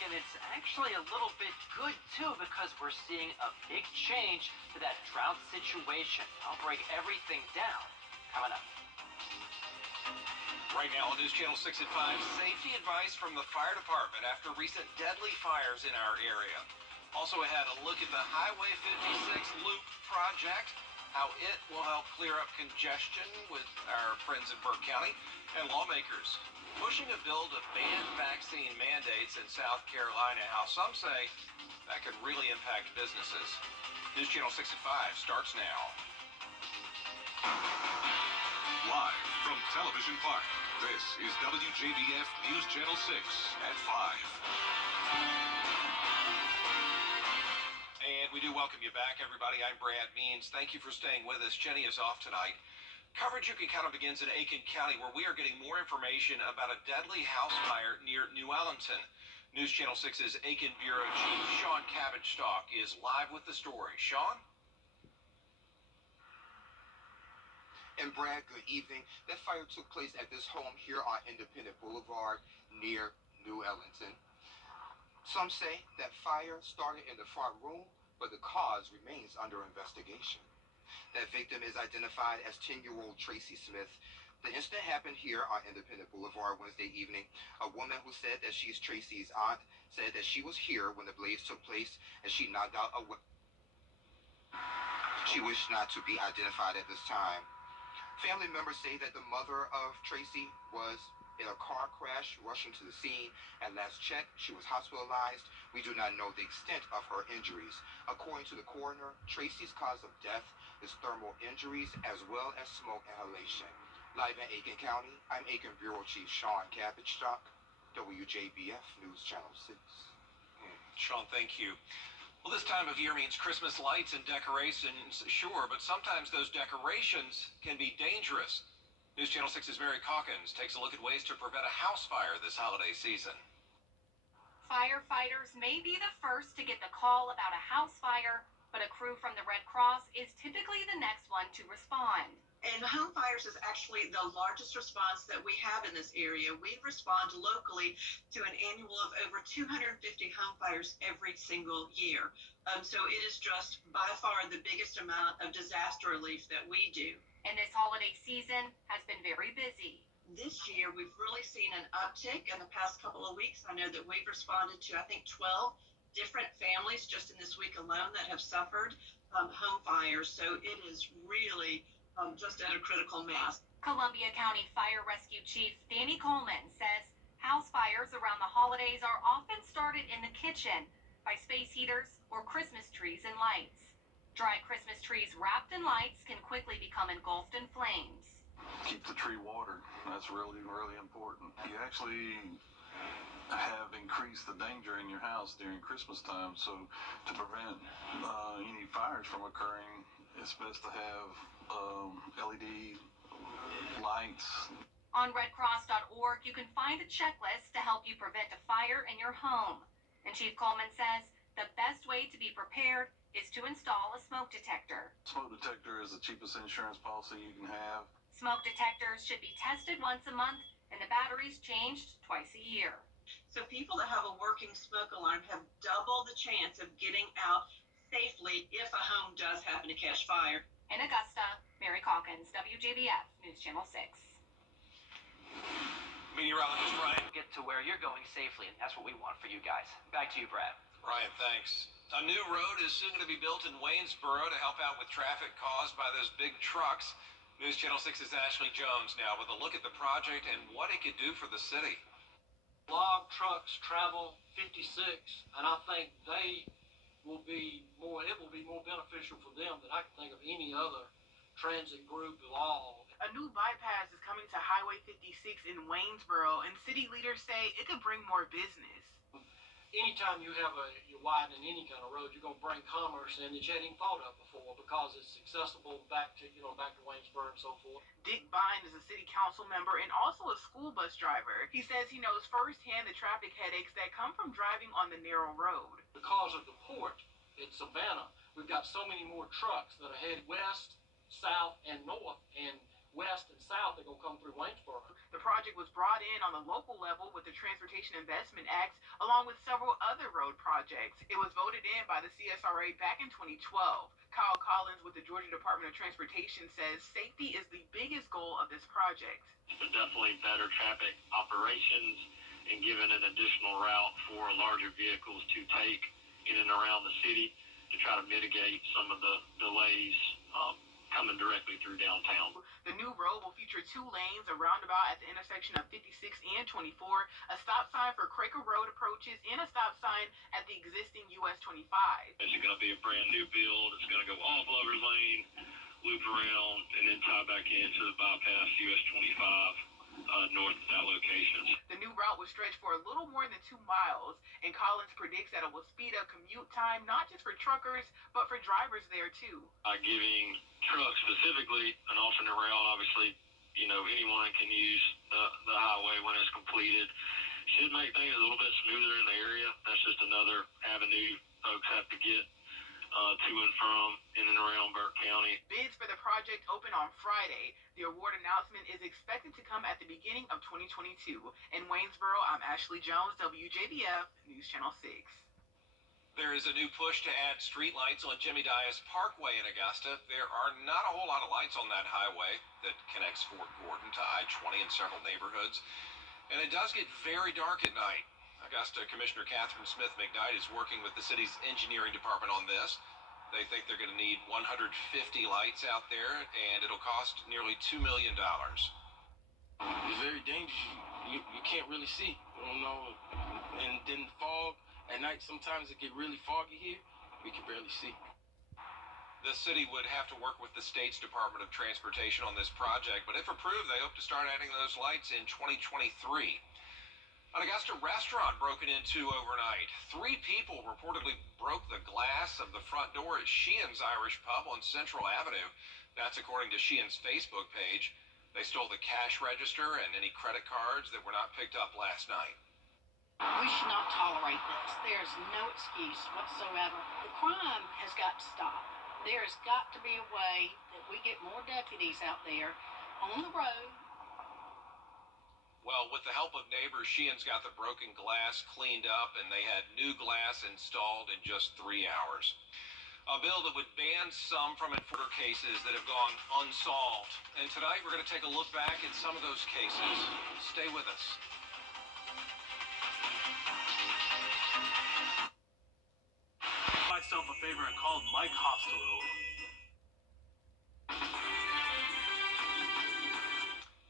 back, and it's actually a little bit good, too, because we're seeing a big change to that drought situation. I'll break everything down coming up. Right now on News Channel 6 at 5, safety advice from the fire department after recent deadly fires in our area. Also ahead, a look at the Highway 56 Loop project, how it will help clear up congestion with our friends in Burke County, and lawmakers pushing a bill to ban vaccine mandates in South Carolina, how some say that could really impact businesses. News Channel 6 at 5 starts now. Live from Television Park, this is WJBF News Channel 6 at 5. And we do welcome you back, everybody. I'm Brad Means. Thank you for staying with us. Jenny is off tonight. Coverage you can count on begins in Aiken County, where we are getting more information about a deadly house fire near New Allenton. News Channel 6's Aiken Bureau Chief Sean Cabbage-Stock is live with the story. Sean? And Brad, good evening. That fire took place at this home here on Independent Boulevard near New Allenton. Some say that fire started in the front room, but the cause remains under investigation. That victim is identified as 10-year-old Tracy Smith. The incident happened here on Independent Boulevard Wednesday evening. A woman who said that she's Tracy's aunt said that she was here when the blaze took place and she knocked out a weapon. She wished not to be identified at this time. Family members say that the mother of Tracy was in a car crash rushing to the scene, and last check, she was hospitalized. We do not know the extent of her injuries. According to the coroner, Tracy's cause of death is thermal injuries as well as smoke inhalation. Live in Aiken County, I'm Aiken Bureau Chief Sean Cabbage-Stock, WJBF News Channel 6. Sean, thank you. Well, this time of year means Christmas lights and decorations, sure, but sometimes those decorations can be dangerous. News Channel 6's Mary Calkins takes a look at ways to prevent a house fire this holiday season. Firefighters may be the first to get the call about a house fire, but a crew from the Red Cross is typically the next one to respond. And home fires is actually the largest response that we have in this area. We respond locally to an annual of over 250 home fires every single year. So it is just by far the biggest amount of disaster relief that we do. And this holiday season has been very busy. This year, we've really seen an uptick in the past couple of weeks. I know that we've responded to, I think, 12 different families just in this week alone that have suffered home fires. So it is really just at a critical mass. Columbia County Fire Rescue Chief Danny Coleman says house fires around the holidays are often started in the kitchen by space heaters or Christmas trees and lights. Dry Christmas trees wrapped in lights can quickly become engulfed in flames. Keep the tree watered. That's really, really important. You actually have increased the danger in your house during Christmas time, so to prevent any fires from occurring, it's best to have LED lights. On redcross.org, you can find a checklist to help you prevent a fire in your home. And Chief Coleman says the best way to be prepared is to install a smoke detector. Smoke detector is the cheapest insurance policy you can have. Smoke detectors should be tested once a month and the batteries changed twice a year. So people that have a working smoke alarm have double the chance of getting out safely if a home does happen to catch fire. In Augusta, Mary Calkins, WJBF News Channel 6. Meteorologist Ryan. Get to where you're going safely, and that's what we want for you guys. Back to you, Brad. Ryan, thanks. A new road is soon going to be built in Waynesboro to help out with traffic caused by those big trucks. News Channel 6's Ashley Jones now with a look at the project and what it could do for the city. Log trucks travel 56, and I think it will be more beneficial for them than I can think of any other transit group at all. A new bypass is coming to Highway 56 in Waynesboro, and city leaders say it could bring more business. Anytime you're widening any kind of road, you're going to bring commerce in that you hadn't even thought of before because it's accessible back to Waynesboro and so forth. Dick Bine is a city council member and also a school bus driver. He says he knows firsthand the traffic headaches that come from driving on the narrow road. Because of the port in Savannah, we've got so many more trucks that are headed west, south, and north, and west and south that are going to come through Waynesboro. The project was brought in on the local level with the Transportation Investment Act, along with several other road projects. It was voted in by the CSRA back in 2012. Kyle Collins with the Georgia Department of Transportation says safety is the biggest goal of this project. But definitely better traffic operations and giving an additional route for larger vehicles to take in and around the city to try to mitigate some of the delays coming directly through downtown. The new road will feature 2 lanes, a roundabout at the intersection of 56 and 24, a stop sign for Quaker Road approaches, and a stop sign at the existing US 25. It's going to be a brand new build. It's going to go off Lover's Lane, loop around, and then tie back into the bypass US 25 north of that location. The new route will stretch for a little more than 2 miles, and Collins predicts that it will speed up commute time, not just for truckers, but for drivers there too. By giving trucks specifically an alternate route, obviously, anyone can use the highway when it's completed. Should make things a little bit smoother in the area. That's just another avenue folks have to get to and from in and around Burke County. Bids for the project open on Friday. The award announcement is expected to come at the beginning of 2022. In Waynesboro, I'm Ashley Jones, WJBF News Channel 6. There is a new push to add streetlights on Jimmy Dias Parkway in Augusta. There are not a whole lot of lights on that highway that connects Fort Gordon to I-20 in several neighborhoods. And it does get very dark at night. Augusta Commissioner Catherine Smith McKnight is working with the city's engineering department on this. They think they're going to need 150 lights out there, and it'll cost nearly $2 million. It's very dangerous. You can't really see. You don't know. And then fog at night, sometimes it get really foggy here. We can barely see. The city would have to work with the state's Department of Transportation on this project, but if approved, they hope to start adding those lights in 2023. An Augusta restaurant broken into overnight. 3 people reportedly broke the glass of the front door at Sheehan's Irish Pub on Central Avenue. That's according to Sheehan's Facebook page. They stole the cash register and any credit cards that were not picked up last night. We should not tolerate this. There's no excuse whatsoever. The crime has got to stop. There's got to be a way that we get more deputies out there on the road. Well, with the help of neighbors, Sheehan's got the broken glass cleaned up, and they had new glass installed in just 3 hours. A bill that would ban some from enforcer cases that have gone unsolved. And tonight, we're going to take a look back at some of those cases. Stay with us. Myself a favor and called Mike Hospital.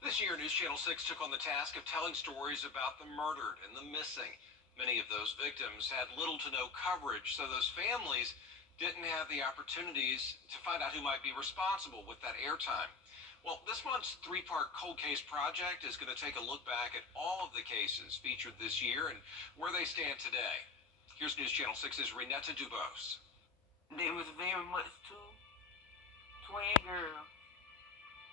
This year, News Channel 6 took on the task of telling stories about the murdered and the missing. Many of those victims had little to no coverage, so those families didn't have the opportunities to find out who might be responsible with that airtime. Well, this month's 3-part cold case project is going to take a look back at all of the cases featured this year and where they stand today. Here's News Channel 6's Renetta Dubose. There was very much 2 twin girls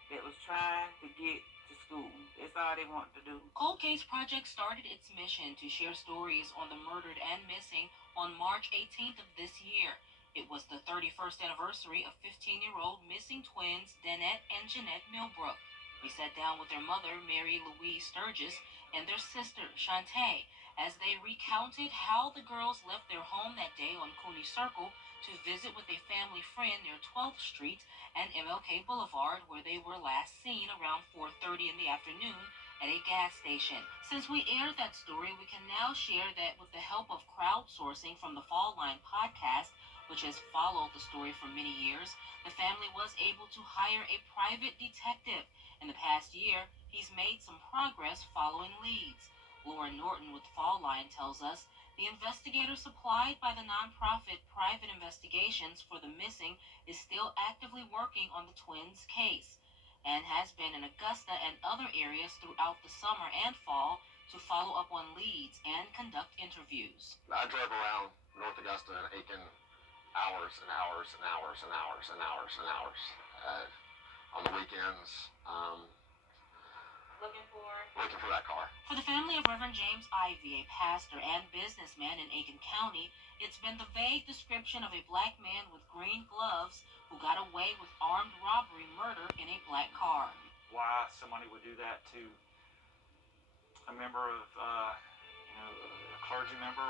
that was trying to get to school. That's all they wanted to do. Cold Case Project started its mission to share stories on the murdered and missing on March 18th of this year. It was the 31st anniversary of 15-year-old missing twins Danette and Jeanette Millbrook. We sat down with their mother, Mary Louise Sturgis, and their sister, Shantae, as they recounted how the girls left their home that day on Cooney Circle to visit with a family friend near 12th Street and MLK Boulevard, where they were last seen around 4:30 in the afternoon at a gas station. Since we aired that story, we can now share that with the help of crowdsourcing from the Fall Line podcast, which has followed the story for many years, the family was able to hire a private detective. In the past year, he's made some progress following leads. Laura Norton with Fall Line tells us the investigator supplied by the nonprofit Private Investigations for the Missing is still actively working on the twins' case and has been in Augusta and other areas throughout the summer and fall to follow up on leads and conduct interviews. I drove around North Augusta and Aiken hours and hours and hours and hours and hours and hours on the weekends. Looking for that car. For the family of Reverend James Ivy, a pastor and businessman in Aiken County, it's been the vague description of a black man with green gloves who got away with armed robbery murder in a black car. why somebody would do that to a member of, a clergy member,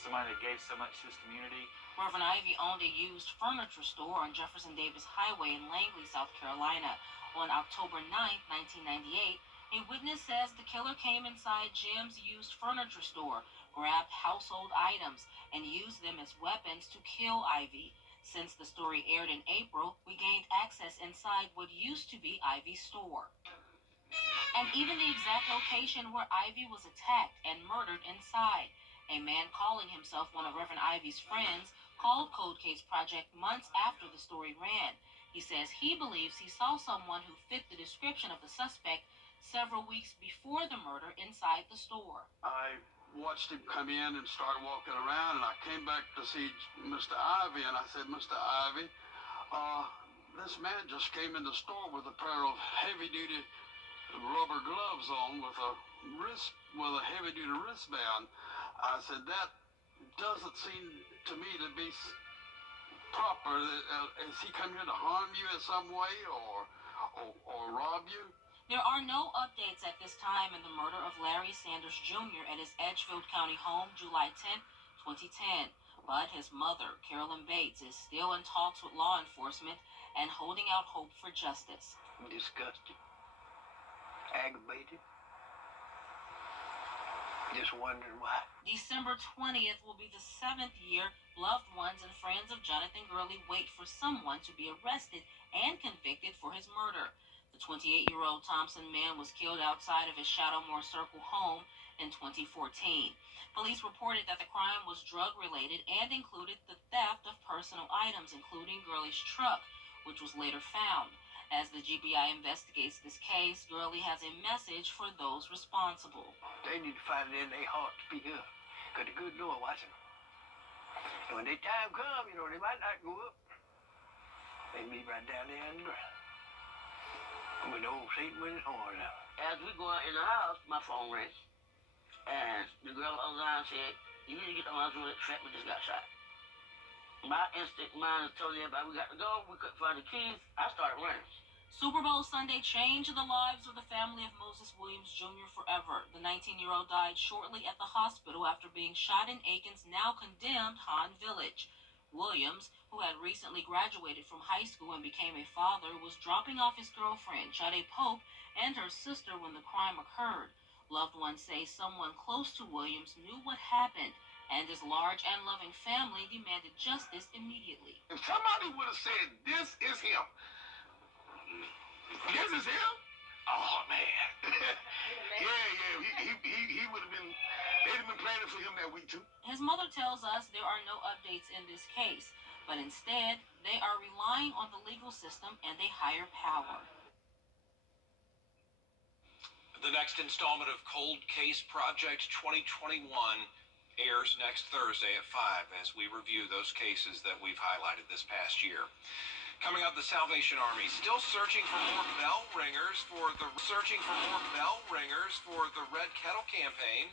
somebody that gave so much to his community. Reverend Ivy owned a used furniture store on Jefferson Davis Highway in Langley, South Carolina. On October 9, 1998, a witness says the killer came inside Jim's used furniture store, grabbed household items, and used them as weapons to kill Ivy. Since the story aired in April, we gained access inside what used to be Ivy's store. And even the exact location where Ivy was attacked and murdered inside. A man calling himself one of Reverend Ivy's friends called Cold Case Project months after the story ran. He says he believes he saw someone who fit the description of the suspect several weeks before the murder inside the store. I watched him come in and start walking around, and I came back to see Mr. Ivy, and I said, Mr. Ivy, this man just came in the store with a pair of heavy-duty rubber gloves on with a heavy-duty wristband. I said, that doesn't seem to me to be proper. Has he come here to harm you in some way or rob you? There are no updates at this time in the murder of Larry Sanders Jr. at his Edgefield County home July 10, 2010. But his mother, Carolyn Bates, is still in talks with law enforcement and holding out hope for justice. Disgusted, aggravated, just wondering why. December 20th will be the 7th year loved ones and friends of Jonathan Gurley wait for someone to be arrested and convicted for his murder. The 28-year-old Thompson man was killed outside of his Shadowmore Circle home in 2014. Police reported that the crime was drug-related and included the theft of personal items, including Gurley's truck, which was later found. As the GBI investigates this case, Gurley has a message for those responsible. They need to find it in their heart to speak up, because the good Lord watching them. And when their time comes, they might not go up. They be right down there in the ground. With old Satan with his horns out. As we go out in the house, my phone rings. And the girl on the line said, you need to get the house when that man just got shot. My instinct mind is telling everybody we got to go. We couldn't find the keys. I started running. Super Bowl Sunday changed the lives of the family of Moses Williams Jr. forever. The 19-year-old died shortly at the hospital after being shot in Aiken's now-condemned Hahn Village. Williams, who had recently graduated from high school and became a father, was dropping off his girlfriend, Sade Pope, and her sister when the crime occurred. Loved ones say someone close to Williams knew what happened, and his large and loving family demanded justice immediately. If somebody would have said, this is him, this is him, oh man. he would have been, they'd have been planning for him that week too. His mother tells us there are no updates in this case, but instead they are relying on the legal system and a higher power. The next installment of Cold Case Project 2021 airs next Thursday at 5 as we review those cases that we've highlighted this past year. Coming up, the Salvation Army still searching for more bell ringers for the Red Kettle campaign.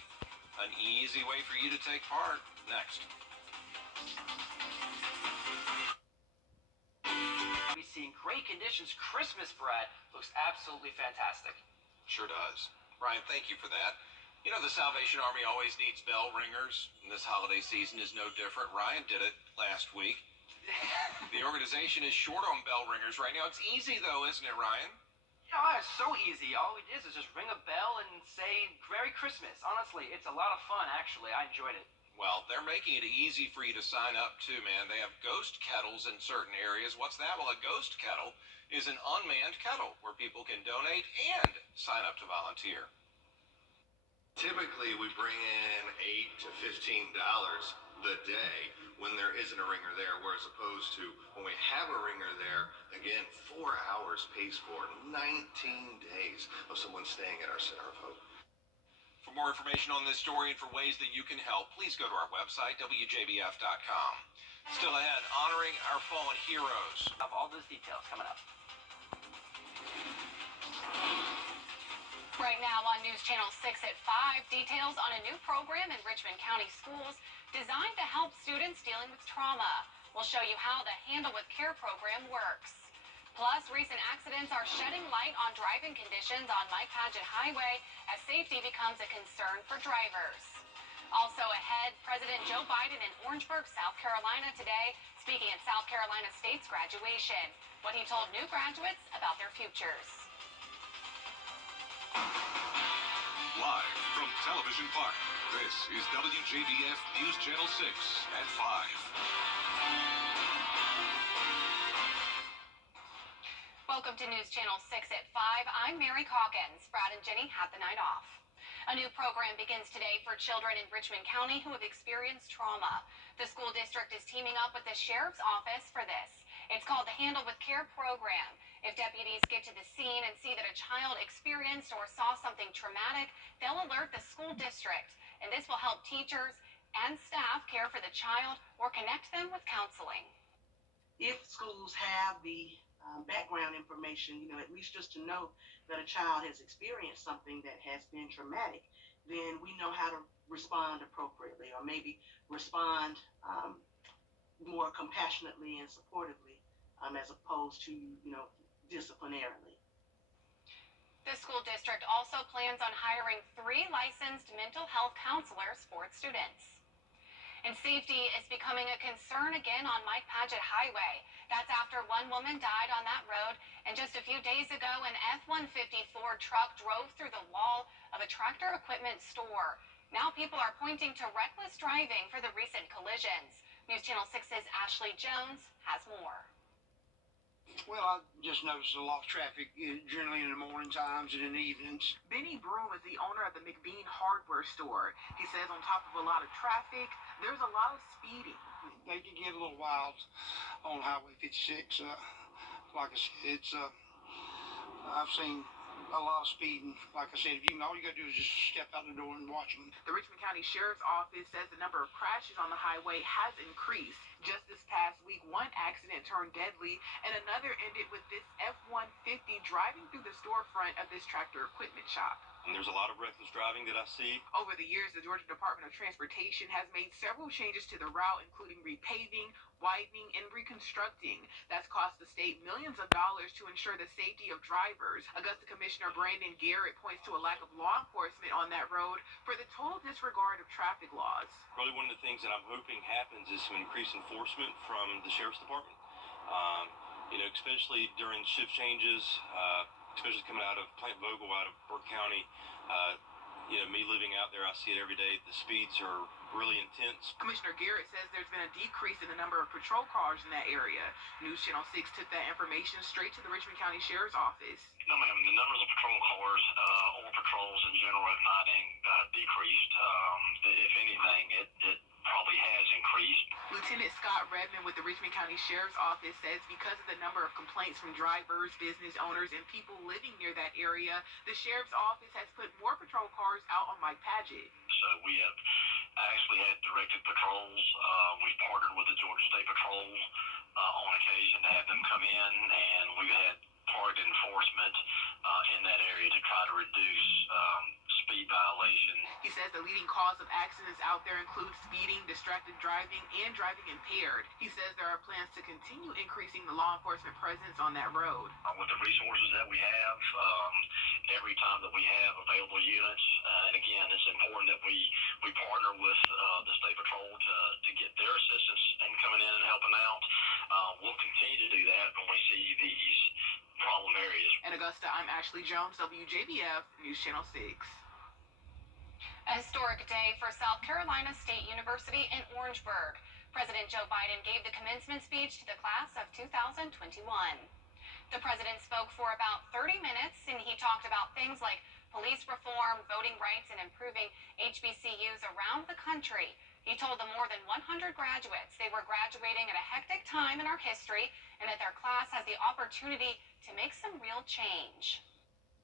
An easy way for you to take part. Next. We'll be seeing great conditions. Christmas bread looks absolutely fantastic. Sure does. Ryan, thank you for that. You know, the Salvation Army always needs bell ringers, and this holiday season is no different. Ryan did it last week. The organization is short on bell ringers right now. It's easy, though, isn't it, Ryan? Yeah, it's so easy. All it is just ring a bell and say Merry Christmas. Honestly, it's a lot of fun, actually. I enjoyed it. Well, they're making it easy for you to sign up, too, man. They have ghost kettles in certain areas. What's that? Well, a ghost kettle is an unmanned kettle where people can donate and sign up to volunteer. Typically, we bring in $8 to $15 the day when there isn't a ringer there, whereas opposed to when we have a ringer there, again, 4 hours pays for 19 days of someone staying at our Center of Hope. For more information on this story and for ways that you can help, please go to our website, WJBF.com. Still ahead, honoring our fallen heroes. Of all those details coming up. Right now on News Channel 6 at 5, details on a new program in Richmond County schools designed to help students dealing with trauma. We'll show you how the Handle with Care program works. Plus, recent accidents are shedding light on driving conditions on Mike Paget Highway as safety becomes a concern for drivers. Also ahead, President Joe Biden in Orangeburg, South Carolina today, speaking at South Carolina State's graduation. What he told new graduates about their futures. Live from Television Park, this is WJBF News Channel 6 at 5. Welcome to News Channel 6 at 5. I'm Mary Calkins. Brad and Jenny had the night off. A new program begins today for children in Richmond County who have experienced trauma. The school district is teaming up with the sheriff's office for this. It's called the Handle with Care program. If deputies get to the scene and see that a child experienced or saw something traumatic, they'll alert the school district. And this will help teachers and staff care for the child or connect them with counseling. If schools have the background information, at least just to know that a child has experienced something that has been traumatic, then we know how to respond appropriately, or maybe respond more compassionately and supportively, as opposed to, disciplinarily. The school district also plans on hiring 3 licensed mental health counselors for its students. And safety is becoming a concern again on Mike Paget Highway. That's after one woman died on that road, and just a few days ago, an F-150 truck drove through the wall of a tractor equipment store. Now people are pointing to reckless driving for the recent collisions. News Channel 6's Ashley Jones has more. Well, I just noticed a lot of traffic, generally in the morning times and in the evenings. Benny Broom is the owner of the McBean hardware store. He says on top of a lot of traffic, there's a lot of speeding. They can get a little wild on Highway 56. Like I said, I've seen a lot of speeding. Like I said, all you got to do is just step out the door and watch them. The Richmond County Sheriff's Office says the number of crashes on the highway has increased. Just this past week, one accident turned deadly, and another ended with this F-150 driving through the storefront of this tractor equipment shop. And there's a lot of reckless driving that I see. Over the years, the Georgia Department of Transportation has made several changes to the route, including repaving, widening, and reconstructing. That's cost the state millions of dollars to ensure the safety of drivers. Augusta Commissioner Brandon Garrett points to a lack of law enforcement on that road for the total disregard of traffic laws. Really, one of the things that I'm hoping happens is some increased enforcement from the Sheriff's Department. Especially during shift changes, especially coming out of Plant Vogel, out of Burke County. Me living out there, I see it every day. The speeds are really intense. Commissioner Garrett says there's been a decrease in the number of patrol cars in that area. News Channel 6 took that information straight to the Richmond County Sheriff's Office. No, ma'am. The numbers of patrol cars or patrols in general have not decreased. If anything, it probably has increased. Lieutenant Scott Redmond with the Richmond County Sheriff's Office says because of the number of complaints from drivers, business owners, and people living near that area, the Sheriff's Office has put more patrol cars out on Mike Paget. So we have actually had directed patrols. We've partnered with the Georgia State Patrol on occasion to have them come in, and we've had targeted enforcement in that area to try to reduce speed violations. He says the leading cause of accidents out there includes speeding, distracted driving, and driving impaired. He says there are plans to continue increasing the law enforcement presence on that road. With the resources that we have, every time that we have available units, and again, it's important that we partner with the State Patrol to get their assistance in coming in and helping out. We'll continue to do that when we see these problem areas. In Augusta, I'm Ashley Jones, WJBF News Channel 6. A historic day for South Carolina State University in Orangeburg. President Joe Biden gave the commencement speech to the class of 2021. The president spoke for about 30 minutes, and he talked about things like police reform, voting rights, and improving HBCUs around the country. He told the more than 100 graduates they were graduating at a hectic time in our history and that their class has the opportunity to make some real change.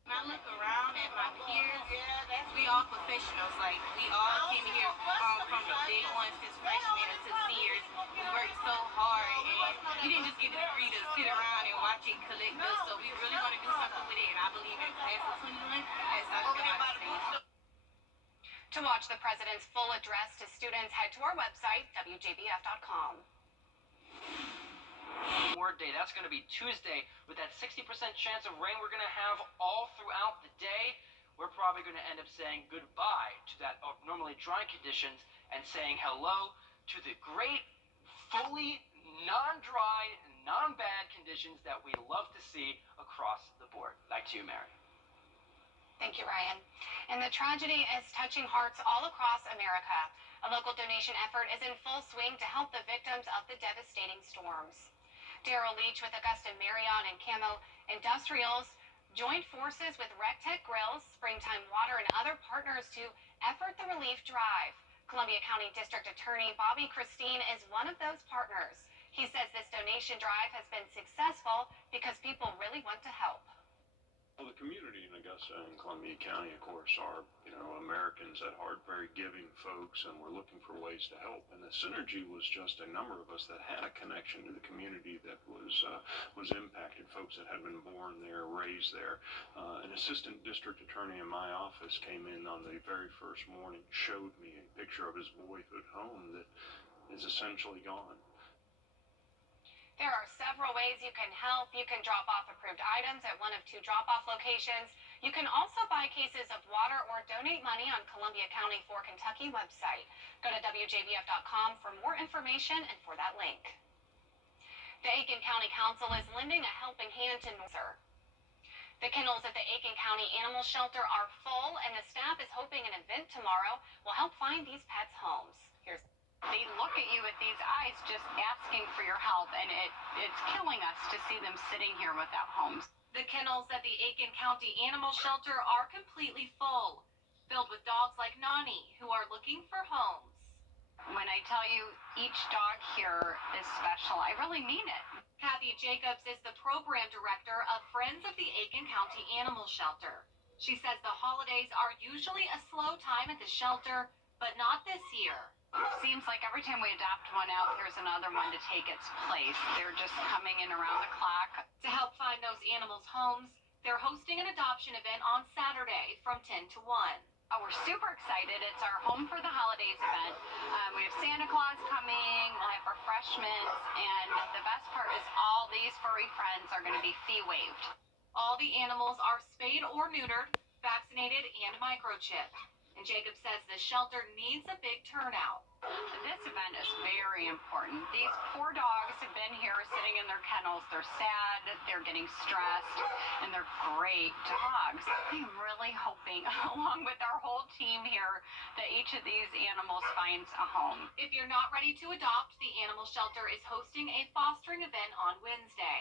When I look around at my peers, we all professionals. Like, we all came here from day one since freshmen until seniors. We worked so hard, and you didn't just get a degree to sit around and watch it collect us. So we really want to do something with it, and I believe in class of 21 at South Carolina State. To watch the president's full address to students, head to our website, WJBF.com. More day. That's going to be Tuesday with that 60% chance of rain we're going to have all throughout the day. We're probably going to end up saying goodbye to that normally dry conditions and saying hello to the great, fully non-dry, non-bad conditions that we love to see across the board. Back to you, Mary. Thank you, Ryan. And the tragedy is touching hearts all across America. A local donation effort is in full swing to help the victims of the devastating storms. Daryl Leach with Augusta Marriott and Camo Industrials joined forces with RecTech Grills, Springtime Water, and other partners to effort the relief drive. Columbia County District Attorney Bobby Christine is one of those partners. He says this donation drive has been successful because people really want to help. Well, the community in Augusta and Columbia County, of course, are, Americans at heart, very giving folks, and we're looking for ways to help. And the synergy was just a number of us that had a connection to the community that was impacted, folks that had been born there, raised there. An assistant district attorney in my office came in on the very first morning, showed me a picture of his boyhood home that is essentially gone. There are several ways you can help. You can drop off approved items at one of 2 drop-off locations. You can also buy cases of water or donate money on Columbia County for Kentucky website. Go to WJBF.com for more information and for that link. The Aiken County Council is lending a helping hand to Norther. The kennels at the Aiken County Animal Shelter are full, and the staff is hoping an event tomorrow will help find these pets homes. Here's They look at you with these eyes just asking for your help, and it's killing us to see them sitting here without homes. The kennels at the Aiken County Animal Shelter are completely full, filled with dogs like Nani, who are looking for homes. When I tell you each dog here is special, I really mean it. Kathy Jacobs is the program director of Friends of the Aiken County Animal Shelter. She says the holidays are usually a slow time at the shelter, but not this year. Seems like every time we adopt one out, there's another one to take its place. They're just coming in around the clock. To help find those animals homes, they're hosting an adoption event on Saturday from 10 to 1. Oh, we're super excited. It's our Home for the Holidays event. We have Santa Claus coming, we'll have refreshments, and the best part is all these furry friends are going to be fee waived. All the animals are spayed or neutered, vaccinated, and microchipped. And Jacob says the shelter needs a big turnout. This event is very important. These poor dogs have been here sitting in their kennels. They're sad, they're getting stressed, and they're great dogs. I'm really hoping, along with our whole team here, that each of these animals finds a home. If you're not ready to adopt, the animal shelter is hosting a fostering event on Wednesday.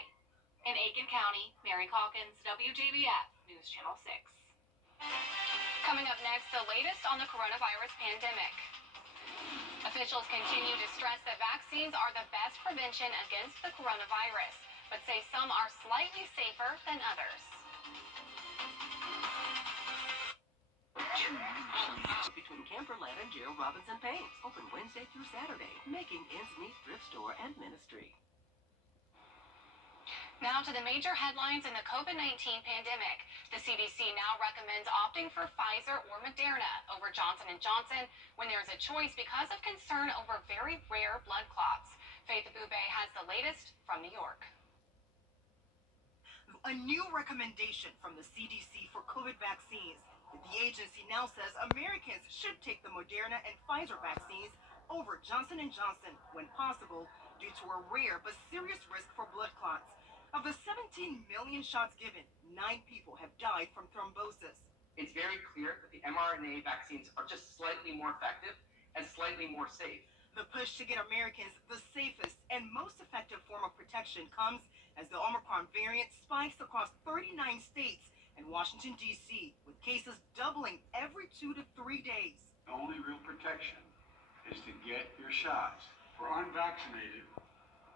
In Aiken County, Mary Calkins, WJBF News Channel 6. Coming up next, the latest on the coronavirus pandemic. Officials continue to stress that vaccines are the best prevention against the coronavirus, but say some are slightly safer than others. Between Camperland and Gerald Robinson Paints, open Wednesday through Saturday, making ends meet thrift store and ministry. Now to the major headlines in the COVID-19 pandemic. The CDC now recommends opting for Pfizer or Moderna over Johnson & Johnson when there is a choice because of concern over very rare blood clots. Faith Abube has the latest from New York. A new recommendation from the CDC for COVID vaccines. The agency now says Americans should take the Moderna and Pfizer vaccines over Johnson & Johnson when possible due to a rare but serious risk for blood clots. Of the 17 million shots given, 9 people have died from thrombosis. It's very clear that the mRNA vaccines are just slightly more effective and slightly more safe. The push to get Americans the safest and most effective form of protection comes as the Omicron variant spikes across 39 states and Washington, D.C., with cases doubling every 2 to 3 days. The only real protection is to get your shots. For unvaccinated,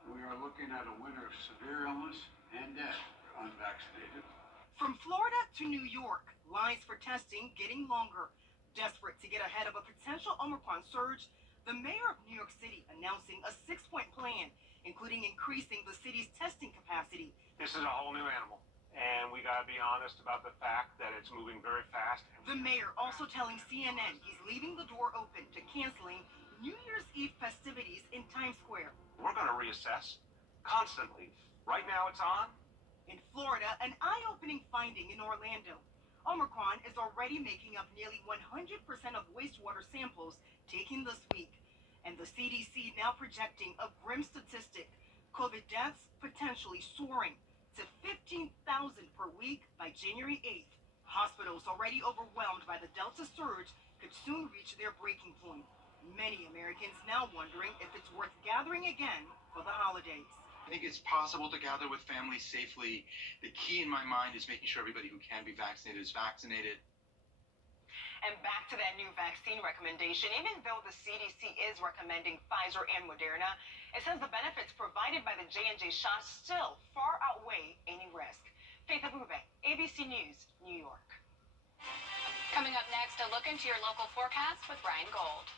we are looking at a winter of severe illness and death for unvaccinated. From Florida to New York, lines for testing getting longer. Desperate to get ahead of a potential Omicron surge, the mayor of New York City announcing a 6-point plan, including increasing the city's testing capacity. This is a whole new animal, and we gotta be honest about the fact that it's moving very fast. The mayor also telling CNN he's leaving the door open to canceling New Year's Eve festivities in Times Square. We're gonna reassess constantly. Right now it's on. In Florida, an eye-opening finding in Orlando. Omicron is already making up nearly 100% of wastewater samples taken this week. And the CDC now projecting a grim statistic. COVID deaths potentially soaring to 15,000 per week by January 8th. Hospitals already overwhelmed by the Delta surge could soon reach their breaking point. Many Americans now wondering if it's worth gathering again for the holidays. I think it's possible to gather with families safely. The key in my mind is making sure everybody who can be vaccinated is vaccinated. And back to that new vaccine recommendation, even though the CDC is recommending Pfizer and Moderna, it says the benefits provided by the J&J shots still far outweigh any risk. Faith Abube, ABC News, New York. Coming up next, a look into your local forecast with Brian Gold.